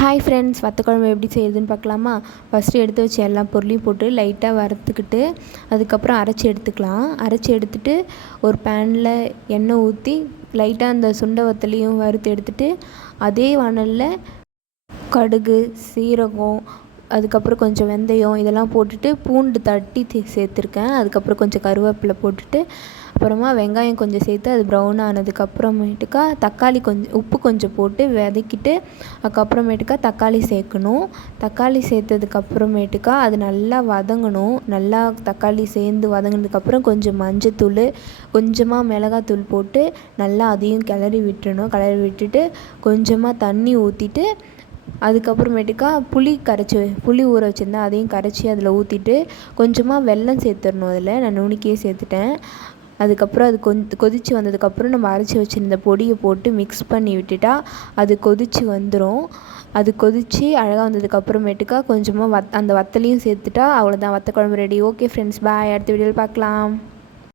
Hi friends, வத்த குழம்பு எப்படி செய்யுதுன்னு பார்க்கலாமா? ஃபஸ்ட்டு எடுத்து வச்சு எல்லா பொருளையும் போட்டு லைட்டாக வறுத்துக்கிட்டு அதுக்கப்புறம் அரைச்சி எடுத்துக்கலாம். அரைச்சி எடுத்துகிட்டு ஒரு பேனில் எண்ணெய் ஊற்றி லைட்டாக அந்த சுண்டை வத்தலையும் வறுத்து எடுத்துகிட்டு அதே வானலில் கடுகு, சீரகம், அதுக்கப்புறம் கொஞ்சம் வெந்தயம் இதெல்லாம் போட்டுட்டு பூண்டு தட்டி சேர்த்துருக்கேன். அதுக்கப்புறம் கொஞ்சம் கருவேப்பிலை போட்டுட்டு அப்புறமா வெங்காயம் கொஞ்சம் சேர்த்து அது ப்ரௌன் ஆனதுக்கப்புறமேட்டுக்கா தக்காளி உப்பு கொஞ்சம் போட்டு வதக்கிட்டு அதுக்கப்புறமேட்டுக்கா தக்காளி சேர்க்கணும். தக்காளி சேர்த்ததுக்கப்புறமேட்டுக்கா அது நல்லா வதங்கணும். நல்லா தக்காளி சேர்ந்து வதங்கினதுக்கப்புறம் கொஞ்சம் மஞ்சத்தூள், கொஞ்சமாக மிளகாத்தூள் போட்டு நல்லா அதையும் கிளறி விட்டுறணும். கிளறி விட்டுட்டு கொஞ்சமாக தண்ணி ஊற்றிட்டு அதுக்கப்புறமேட்டுக்கா புளி ஊற வச்சுருந்தேன், அதையும் கரைச்சி அதில் ஊற்றிட்டு கொஞ்சமாக வெல்லம் சேர்த்துடணும். அதில் நான் நுணுக்கியே சேர்த்துட்டேன். அதுக்கப்புறம் அது கொதித்து வந்ததுக்கப்புறம் நம்ம அரைச்சி வச்சுருந்த பொடியை போட்டு மிக்ஸ் பண்ணி விட்டுட்டா அது கொதித்து வந்துடும். அது கொதித்து அழகாக வந்ததுக்கப்புறமேட்டுக்கா கொஞ்சமாக அந்த வத்தலையும் சேர்த்துட்டா அவ்வளோதான், வத்த குழம்பு ரெடி. ஓகே ஃப்ரெண்ட்ஸ், பாய். அடுத்த வீடியோவில் பார்க்கலாம்.